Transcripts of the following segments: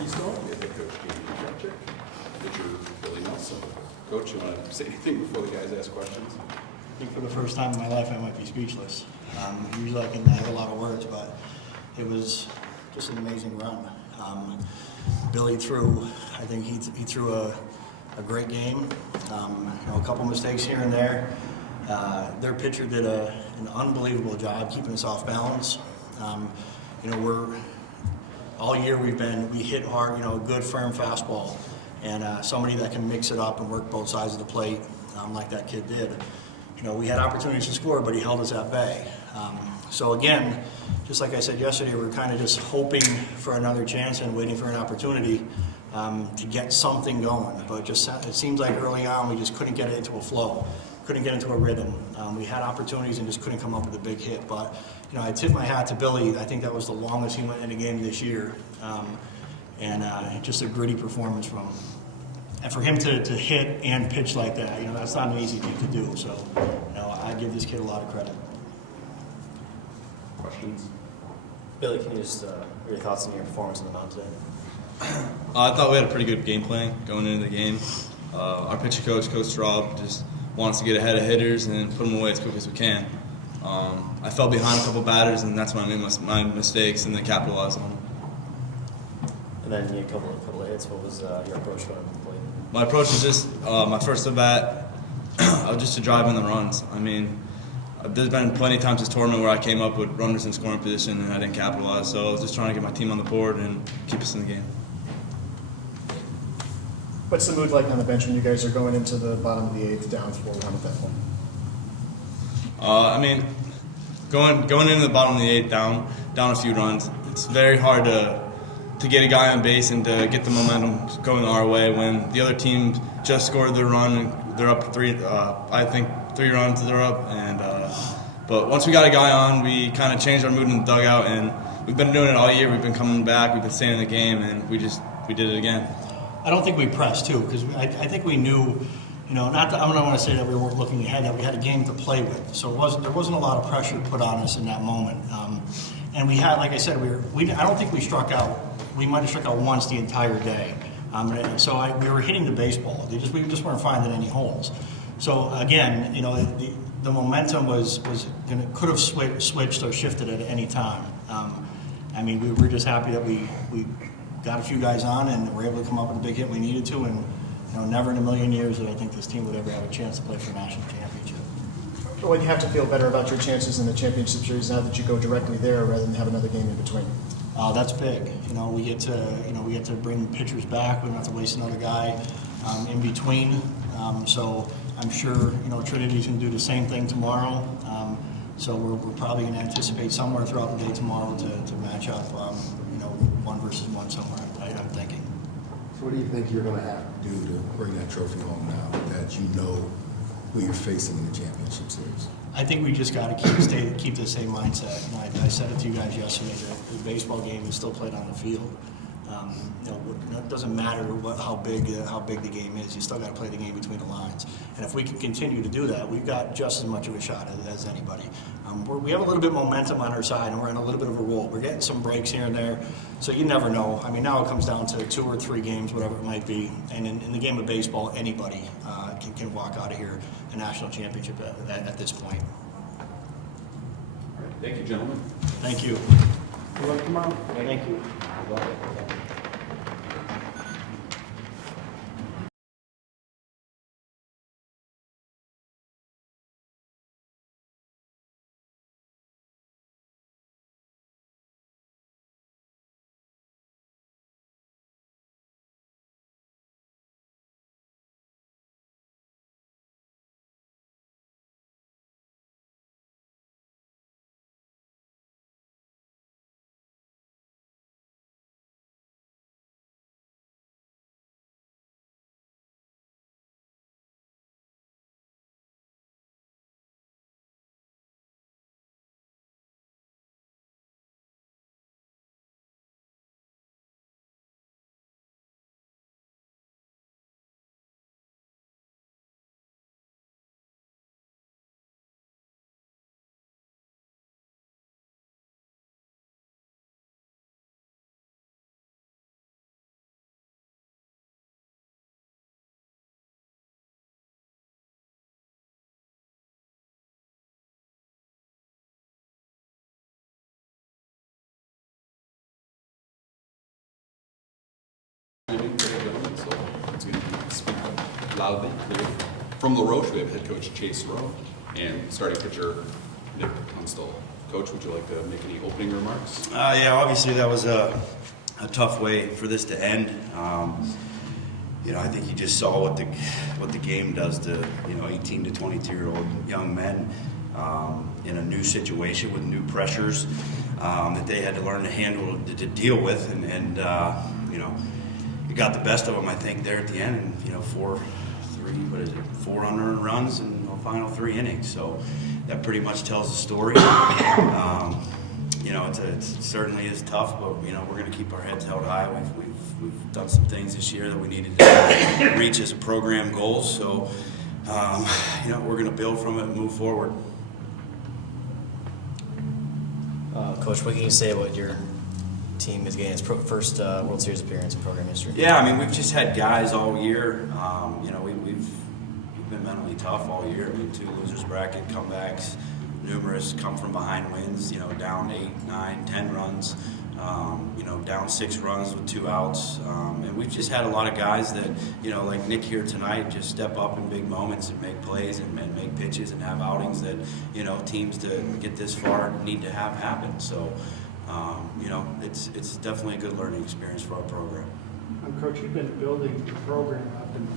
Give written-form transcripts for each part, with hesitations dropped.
Keystone, we have head coach Katie, pitcher Billy Nelson. Coach, you want to say anything before the guys ask questions? I think for the first time in my life I might be speechless. Usually I can have a lot of words, but it was just an amazing run. Billy threw, I think he threw a great game. A couple mistakes here and there. Their pitcher did an unbelievable job keeping us off balance. All year we hit hard, a good firm fastball, and somebody that can mix it up and work both sides of the plate, like that kid did. We had opportunities to score, but he held us at bay. So again, just like I said yesterday, we're kind of just hoping for another chance and waiting for an opportunity to get something going. But it seems like early on we just couldn't get it into a flow, couldn't get into a rhythm. We had opportunities and just couldn't come up with a big hit. But I tip my hat to Billy. I think that was the longest he went in a game this year, and just a gritty performance from him. And for him to hit and pitch like that, that's not an easy thing to do. So, I give this kid a lot of credit. Questions? Billy, can you just your thoughts on your performance on the mound today? I thought we had a pretty good game plan going into the game. Our pitcher coach, Coach Rob, just wants to get ahead of hitters and put them away as quick as we can. I fell behind a couple batters, and that's when I made my mistakes and then capitalized on them. And then you had a couple of hits. What was your approach going to the plate? My approach was just my first at bat, just to drive in the runs. I mean, there's been plenty of times this tournament where I came up with runners in scoring position and I didn't capitalize. So I was just trying to get my team on the board and keep us in the game. What's the mood like on the bench when you guys are going into the bottom of the eighth, down 4-1 at that point? Going into the bottom of the eighth, down a few runs, it's very hard to get a guy on base and to get the momentum going our way when the other team just scored their run and they're up I think 3 runs they're up. But once we got a guy on, we kind of changed our mood in the dugout, and we've been doing it all year. We've been coming back, we've been staying in the game, and we did it again. I don't think we pressed too, because I think we knew, I don't want to say that we weren't looking ahead, that we had a game to play with. So there wasn't a lot of pressure put on us in that moment. And we had, like I said, I don't think we struck out. We might have struck out once the entire day. So we were hitting the baseball. We just weren't finding any holes. So again, the momentum could have switched or shifted at any time. We were just happy that we got a few guys on and were able to come up with a big hit we needed to. And never in a million years that I think this team would ever have a chance to play for a national championship. Well, you have to feel better about your chances in the championship series now that you go directly there rather than have another game in between. That's big. We get to bring pitchers back. We don't have to waste another guy in between. So I'm sure Trinity's going to do the same thing tomorrow. So we're probably going to anticipate somewhere throughout the day tomorrow to match up. 1 versus 1 somewhere. I'm thinking. So what do you think you're going to have to do to bring that trophy home now that you know who you're facing in the championship series? I think we just got to keep the same mindset. I said it to you guys yesterday. The baseball game is still played on the field. It doesn't matter how big the game is. You still got to play the game between the lines. And if we can continue to do that, we've got just as much of a shot as anybody. We have a little bit of momentum on our side, and we're in a little bit of a roll. We're getting some breaks here and there, so you never know. Now it comes down to 2 or 3 games, whatever it might be. And in the game of baseball, anybody can walk out of here a national championship at this point. All right. Thank you, gentlemen. Thank you. Good luck tomorrow. Thank you. loudly. From the Roche, we have head coach Chase Rowe and starting pitcher Nick Tunstall. Coach, would you like to make any opening remarks? Yeah, obviously that was a tough way for this to end. I think you just saw what the game does to 18 to 22-year-old young men in a new situation with new pressures that they had to learn to handle to deal with, and it got the best of them, I think, there at the end. And 4 unearned runs in the final 3 innings. So that pretty much tells the story. It certainly is tough, but we're going to keep our heads held high. We've done some things this year that we needed to reach as a program goals. So we're going to build from it and move forward. Coach, what can you say about your team is getting its first World Series appearance in program history? Yeah, I mean, we've just had guys all year. We've been mentally tough all year. I mean, 2 losers bracket comebacks, numerous come from behind wins. Down 8, 9, 10 runs. Down 6 runs with 2 outs. And we've just had a lot of guys that, like Nick here tonight, just step up in big moments and make plays and make pitches and have outings that, teams to get this far need to have happen. So, it's definitely a good learning experience for our program. Coach, you've been building the program up and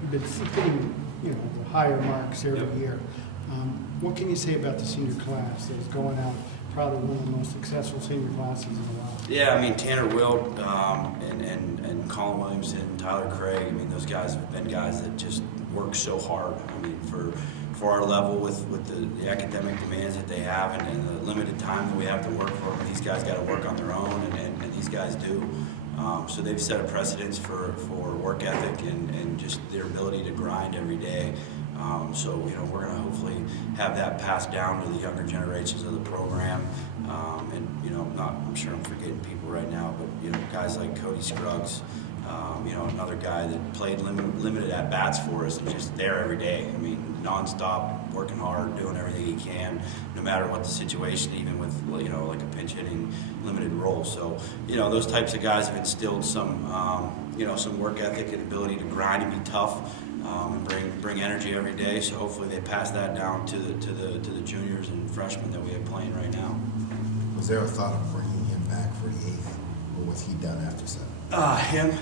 you've been hitting, the higher marks every year. What can you say about the senior class that is going out, probably one of the most successful senior classes in a while? Yeah, I mean, Tanner Wild and Colin Williamson, Tyler Craig, I mean, those guys have been guys that just work so hard. I mean, for our level with the academic demands that they have and the limited time that we have to work for them, these guys got to work on their own, and these guys do. So they've set a precedence for work ethic and just their ability to grind every day. So we're going to hopefully have that passed down to the younger generations of the program. I'm sure I'm forgetting people right now, but guys like Cody Scruggs, another guy that played limited at bats for us and just there every day. I mean, nonstop, working hard, doing everything he can, no matter what the situation, even with like a pinch hitting limited role. So those types of guys have instilled some some work ethic and ability to grind and be tough. And bring energy every day. So hopefully they pass that down to the juniors and freshmen that we have playing right now. Was there a thought of bringing him back for the 8th, or was he done after 7? Him?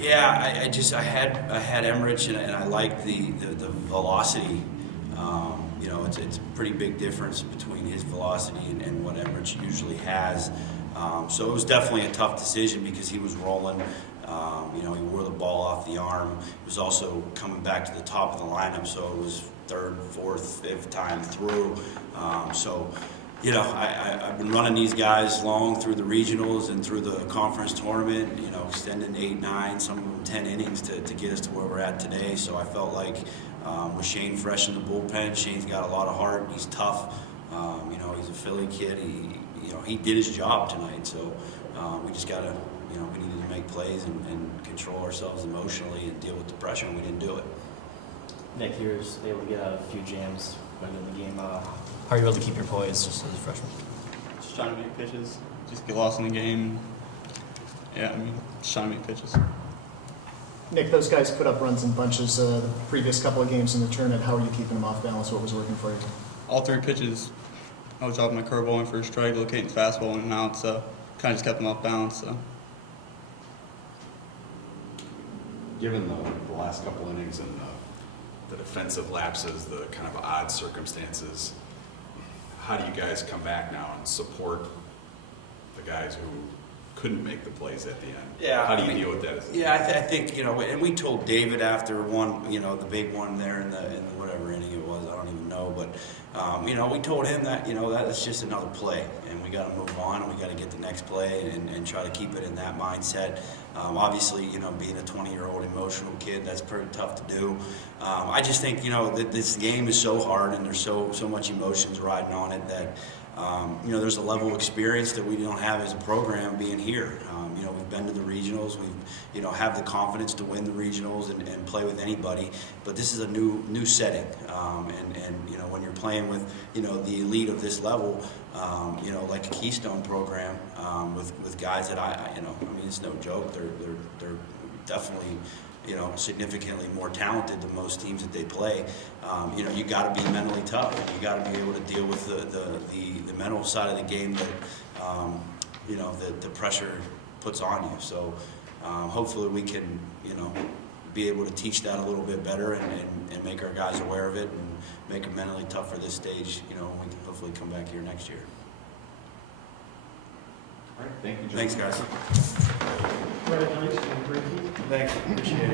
Yeah, I had Emmerich and I liked the velocity. It's a pretty big difference between his velocity and what Emmerich usually has. So it was definitely a tough decision because he was rolling. He wore the ball off the arm. He was also coming back to the top of the lineup, so it was 3rd, 4th, 5th time through. I've been running these guys long through the regionals and through the conference tournament, extending 8, 9, some of them 10 innings to get us to where we're at today. So I felt like with Shane fresh in the bullpen, Shane's got a lot of heart. He's tough. He's a Philly kid. He did his job tonight. So we just got to, we needed to make plays and control ourselves emotionally and deal with the pressure, and we didn't do it. Nick, you were able to get out a few jams in the game. How are you able to keep your poise just as a freshman? Just trying to make pitches, just get lost in the game. Yeah, just trying to make pitches. Nick, those guys put up runs in bunches the previous couple of games in the tournament. How are you keeping them off balance? What was working for you? All 3 pitches, I was dropping my curveball in for a strike, locating the fastball in and out, so kind of just kept them off balance. So. Given the last couple innings and the defensive lapses, the kind of odd circumstances, how do you guys come back now and support the guys who couldn't make the plays at the end? Yeah. How do you deal with that? Yeah, I think, and we told David after one, the big one there in the whatever inning it was, I don't even know, but, we told him that, that's just another play, and we got to move on, and we got to get the next play and try to keep it in that mindset. Obviously, being a 20-year-old emotional kid, that's pretty tough to do. I just think, that this game is so hard and there's so much emotions riding on it that, there's a level of experience that we don't have as a program being here. We've been to the regionals, we've, have the confidence to win the regionals and play with anybody, but this is a new setting. And when you're playing with, the elite of this level, like a Keystone program, with guys that it's no joke. They're definitely, significantly more talented than most teams that they play. You got to be mentally tough. You got to be able to deal with the mental side of the game that the pressure puts on you. So hopefully we can be able to teach that a little bit better and make our guys aware of it and make them mentally tough for this stage. We can hopefully come back here next year. All right, thank you, John. Thanks, guys. Congratulations, Ricky. Thanks. Appreciate it.